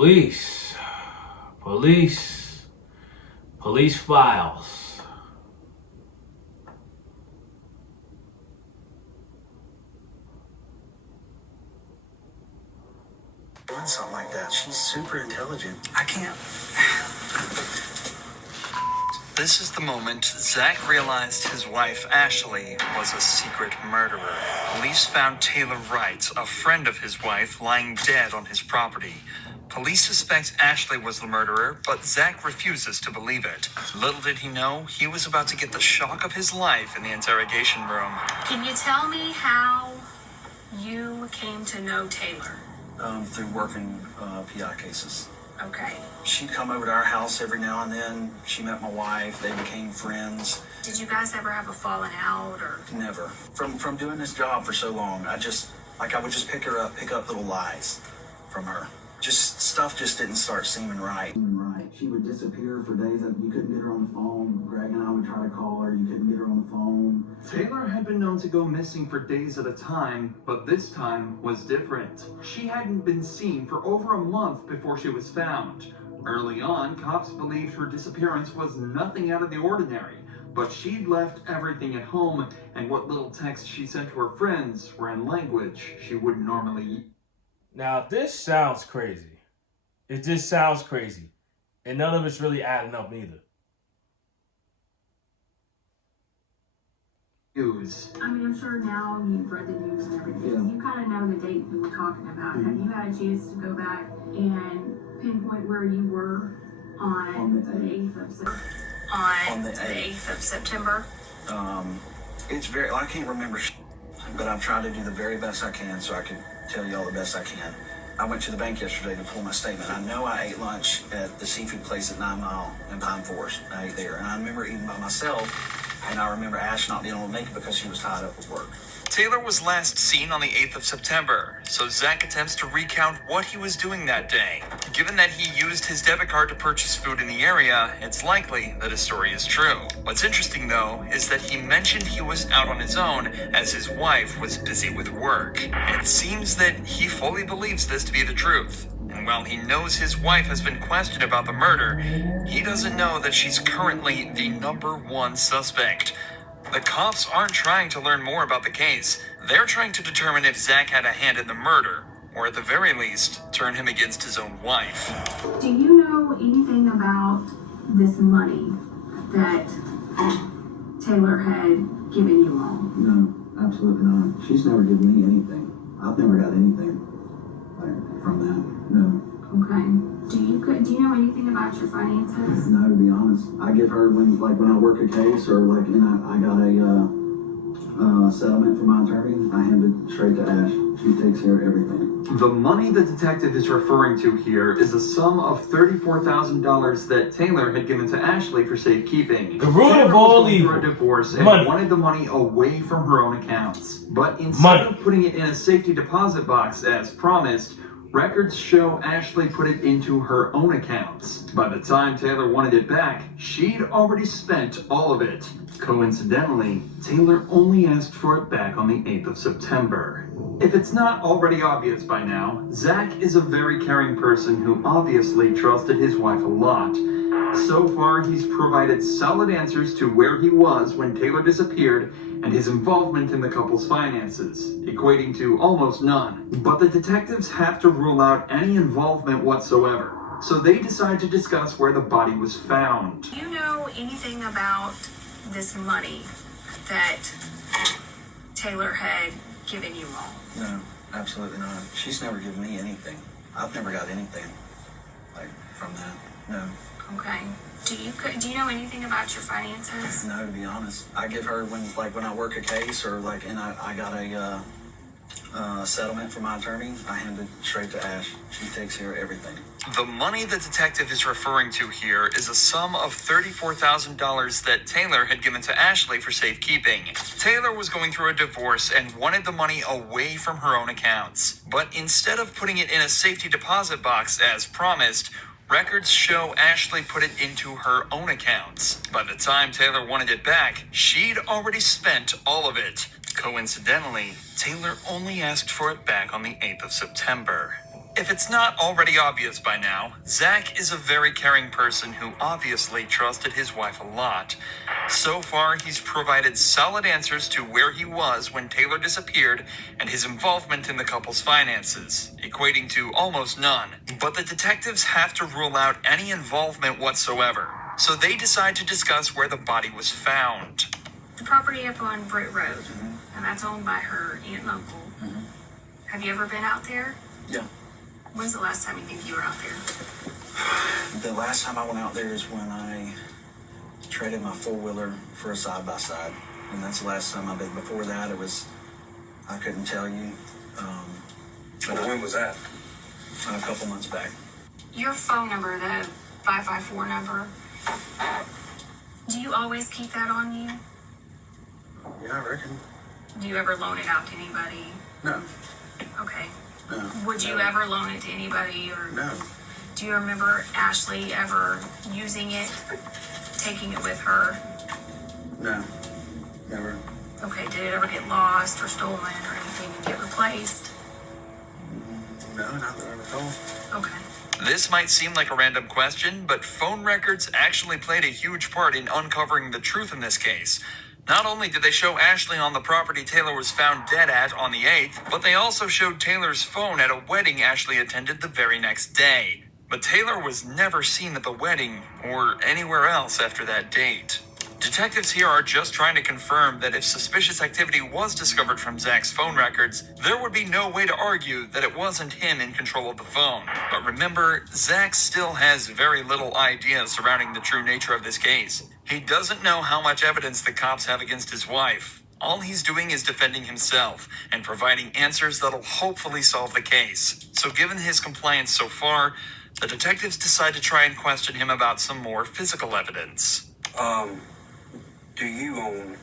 Police. Police. Police files. Doing something like that. She's super intelligent. I can't. This is the moment Zach realized his wife, Ashley, was a secret murderer. Police found Taylor Wright, a friend of his wife, lying dead on his property. Police suspect Ashley was the murderer, but Zach refuses to believe it. Little did he know, he was about to get the shock of his life in the interrogation room. Can you tell me how you came to know Taylor? Through working PI cases. Okay. She'd come over to our house every now and then. She met my wife. They became friends. Did you guys ever have a falling out or? Never. From doing this job for so long, I would just pick up little lies from her. Just stuff just didn't start seeming right. She would disappear for days that you couldn't get her on the phone. Greg and I would try to call her. You couldn't get her on the phone. Taylor had been known to go missing for days at a time, but this time was different. She hadn't been seen for over a month before she was found. Early on, cops believed her disappearance was nothing out of the ordinary, but she'd left everything at home, and what little texts she sent to her friends were in language she wouldn't normally use. Now, this sounds crazy. It just sounds crazy. And none of it's really adding up neither. I mean, I'm sure now you've read the news and everything. Yeah. You kind of know the date you were talking about. Have you had a chance to go back and pinpoint where you were on the 8th of September? On the 8th of September? It's very, I can't remember, but I've tried to do the very best I can so I can tell you all the best I can. I went to the bank yesterday to pull my statement. I know I ate lunch at the seafood place at 9 Mile in Pine Forest. I ate there, and I remember eating by myself, and I remember Ash not being able to make it because she was tied up with work. Taylor was last seen on the 8th of September, so Zach attempts to recount what he was doing that day. Given that he used his debit card to purchase food in the area, it's likely that his story is true. What's interesting, though, is that he mentioned he was out on his own as his wife was busy with work. It seems that he fully believes this to be the truth. And while he knows his wife has been questioned about the murder, he doesn't know that she's currently the #1 suspect. The cops aren't trying to learn more about the case. They're trying to determine if Zach had a hand in the murder, or at the very least, turn him against his own wife. Do you know anything about this money that Taylor had given you all? No, absolutely not. She's never given me anything. I've never got anything from that. No. Okay. Do you know anything about your finances? No, to be honest. I give her when I work a case or and I got a settlement from my attorney, I hand it straight to Ash. She takes care of everything. The money the detective is referring to here is a sum of $34,000 that Taylor had given to Ashley for safekeeping. The root Taylor of all was going through evil. a divorce and Money. wanted the money away from her own accounts. But instead Money. of putting it in a safety deposit box as promised, records show Ashley put it into her own accounts. By the time Taylor wanted it back, she'd already spent all of it. Coincidentally, Taylor only asked for it back on the 8th of September. If it's not already obvious by now, Zach is a very caring person who obviously trusted his wife a lot. So far, he's provided solid answers to where he was when Taylor disappeared and his involvement in the couple's finances, equating to almost none. But the detectives have to rule out any involvement whatsoever, so they decide to discuss where the body was found. Do you know anything about this money that Taylor had given you all? No, absolutely not. She's never given me anything. I've never got anything from that. No. Okay. Do you know anything about your finances? No, to be honest. I give her when I work a case or and I got a settlement from my attorney, I hand it straight to Ash. She takes care of everything. The money the detective is referring to here is a sum of $34,000 that Taylor had given to Ashley for safekeeping. Taylor was going through a divorce and wanted the money away from her own accounts. But instead of putting it in a safety deposit box as promised, records show Ashley put it into her own accounts. By the time Taylor wanted it back, she'd already spent all of it. Coincidentally, Taylor only asked for it back on the 8th of September. If it's not already obvious by now, Zach is a very caring person who obviously trusted his wife a lot. So far, he's provided solid answers to where he was when Taylor disappeared and his involvement in the couple's finances, equating to almost none. But the detectives have to rule out any involvement whatsoever, so they decide to discuss where the body was found. The property up on Britt Road, and that's owned by her aunt and uncle. Have you ever been out there? Yeah. When's the last time you think you were out there? The last time I went out there is when I traded my four-wheeler for a side-by-side. And that's the last time I've been. Before that, it was, I couldn't tell you. When was that? A couple months back. Your phone number, the 554 number, do you always keep that on you? Yeah, I reckon. Do you ever loan it out to anybody? No. Okay. No. Would you ever loan it to anybody, or No. do you remember Ashley ever using it, taking it with her? No. Never. Okay, did it ever get lost or stolen or anything and get replaced? No, not that I recall. Okay. This might seem like a random question, but phone records actually played a huge part in uncovering the truth in this case. Not only did they show Ashley on the property Taylor was found dead at on the 8th, but they also showed Taylor's phone at a wedding Ashley attended the very next day. But Taylor was never seen at the wedding or anywhere else after that date. Detectives here are just trying to confirm that if suspicious activity was discovered from Zach's phone records, there would be no way to argue that it wasn't him in control of the phone. But remember, Zach still has very little idea surrounding the true nature of this case. He doesn't know how much evidence the cops have against his wife. All he's doing is defending himself and providing answers that'll hopefully solve the case. So given his compliance so far, the detectives decide to try and question him about some more physical evidence. Do you own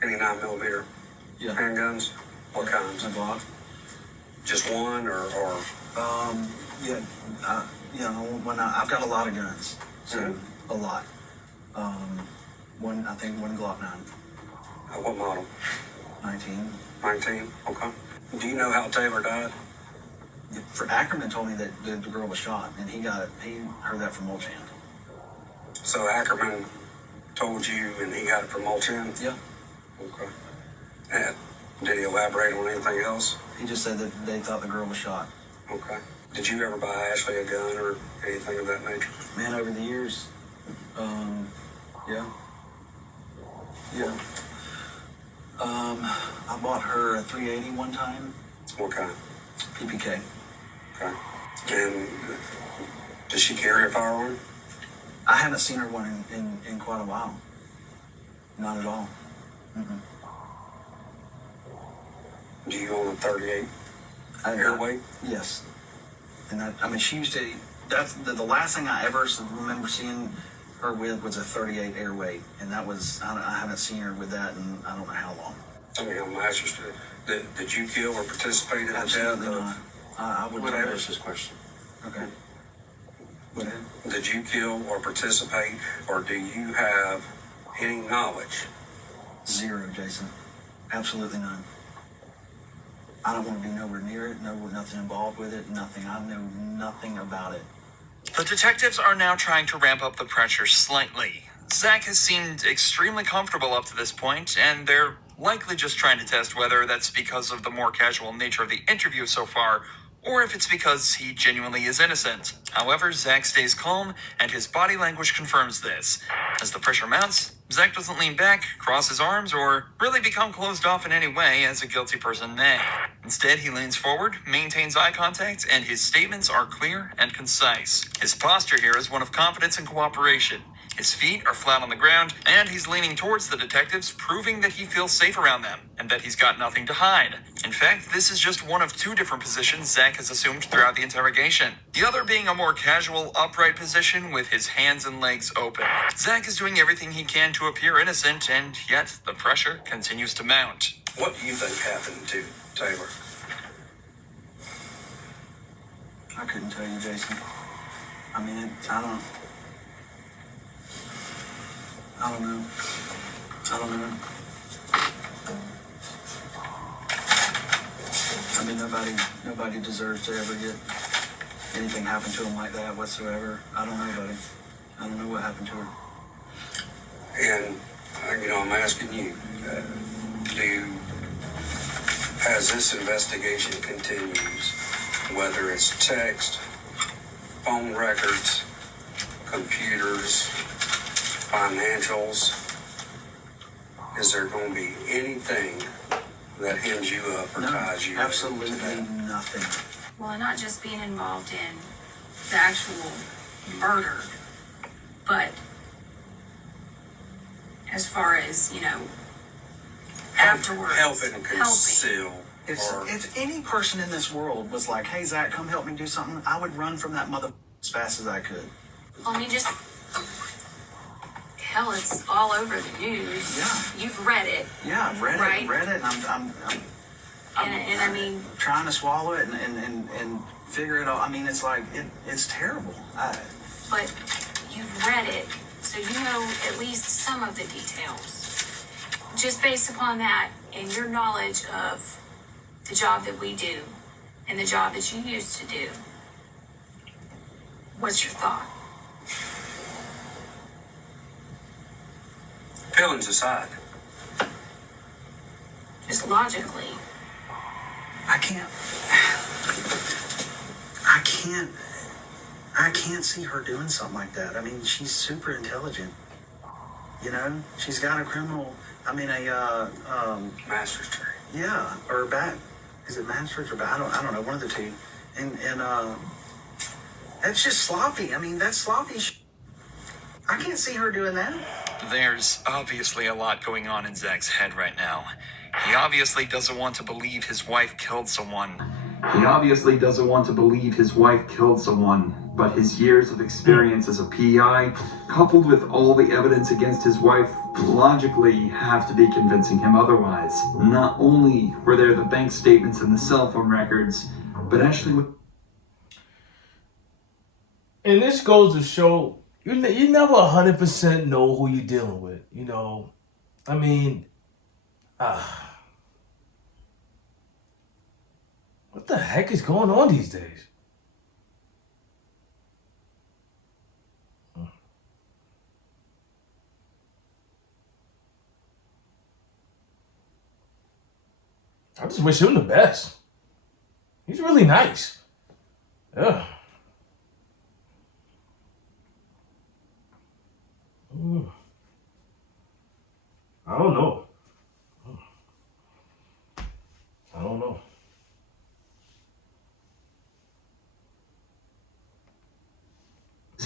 any 9mm Yeah. handguns? What kinds? A Glock. Just one or Yeah. When I've got a lot of guns. So, a lot. I think one Glock 9. what model? 19. 19? Okay. Do you know how Taylor died? For Ackerman told me that the girl was shot, and he heard that from Mulchan. So Ackerman told you and he got it from Mulchan? Yeah. Okay. And did he elaborate on anything else? He just said that they thought the girl was shot. Okay. Did you ever buy Ashley a gun or anything of that nature? Man, over the years, yeah. Yeah. I bought her a 380 one time. What kind? PPK. Okay. And does she carry a firearm? I haven't seen her one in quite a while. Not at all. Mm-mm. Do you own a 38 airweight? Yes. And she used to, that's the last thing I ever remember seeing her with was a 38 airweight. And that was, I haven't seen her with that in I don't know how long. I mean, I'm interested. Did you kill or participate in the death Absolutely of... not. I would Whatever. never this question. Okay. Go ahead. Did you kill or participate, or do you have any knowledge? Zero, Jason. Absolutely none. I don't want to be nowhere near it, nothing involved with it, nothing. I know nothing about it. The detectives are now trying to ramp up the pressure slightly. Zach has seemed extremely comfortable up to this point, and they're likely just trying to test whether that's because of the more casual nature of the interview so far, or if it's because he genuinely is innocent. However, Zach stays calm, and his body language confirms this. As the pressure mounts, Zach doesn't lean back, cross his arms, or really become closed off in any way as a guilty person may. Instead, he leans forward, maintains eye contact, and his statements are clear and concise. His posture here is one of confidence and cooperation. His feet are flat on the ground, and he's leaning towards the detectives, proving that he feels safe around them, and that he's got nothing to hide. In fact, this is just one of two different positions Zach has assumed throughout the interrogation. The other being a more casual, upright position with his hands and legs open. Zach is doing everything he can to appear innocent, and yet the pressure continues to mount. What do you think happened to Taylor? I couldn't tell you, Jason. I mean, I don't know. I mean, nobody deserves to ever get anything happen to them like that whatsoever. I don't know, buddy. I don't know what happened to her. And, I'm asking you, as this investigation continues, whether it's text, phone records, computers, financials, is there going to be anything that hems you up or ties you up? Absolutely nothing. Well, and not just being involved in the actual murder, but as far as, afterwards. Helping conceal. If any person in this world was like, hey, Zach, come help me do something, I would run from that mother as fast as I could. Well, I mean, hell, it's all over the news. Yeah. You've read it. Yeah, I've read it. Right. I've read it, and I'm And I mean, trying to swallow it and figure it out. I mean, it's like, it's terrible. but you've read it, so you know at least some of the details. Just based upon that and your knowledge of the job that we do and the job that you used to do, what's your thought? Feelings aside, Just logically. I can't see her doing something like that. I mean, she's super intelligent. She's got a master's degree. yeah, or is it master's or I don't know, one of the two. And that's just sloppy. I mean, that's sloppy. I can't see her doing that. There's obviously a lot going on in Zach's head right now. He obviously doesn't want to believe his wife killed someone. But his years of experience as a PI, coupled with all the evidence against his wife, logically have to be convincing him otherwise. Not only were there the bank statements and the cell phone records, but Ashley would... And this goes to show you never 100% know who you're dealing with. I mean, what the heck is going on these days? I just wish him the best. He's really nice. Yeah. I don't know.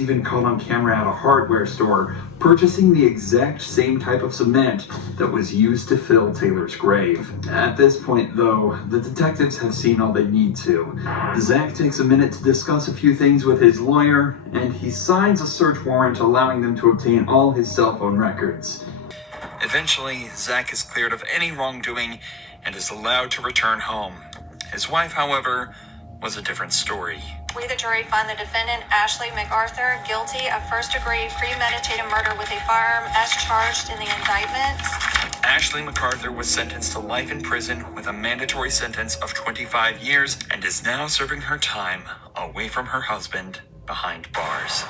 was even caught on camera at a hardware store, purchasing the exact same type of cement that was used to fill Taylor's grave. At this point, though, the detectives have seen all they need to. Zach takes a minute to discuss a few things with his lawyer, and he signs a search warrant allowing them to obtain all his cell phone records. Eventually, Zach is cleared of any wrongdoing and is allowed to return home. His wife, however, was a different story. We, the jury, find the defendant, Ashley MacArthur, guilty of first-degree premeditated murder with a firearm as charged in the indictment. Ashley MacArthur was sentenced to life in prison with a mandatory sentence of 25 years and is now serving her time away from her husband behind bars.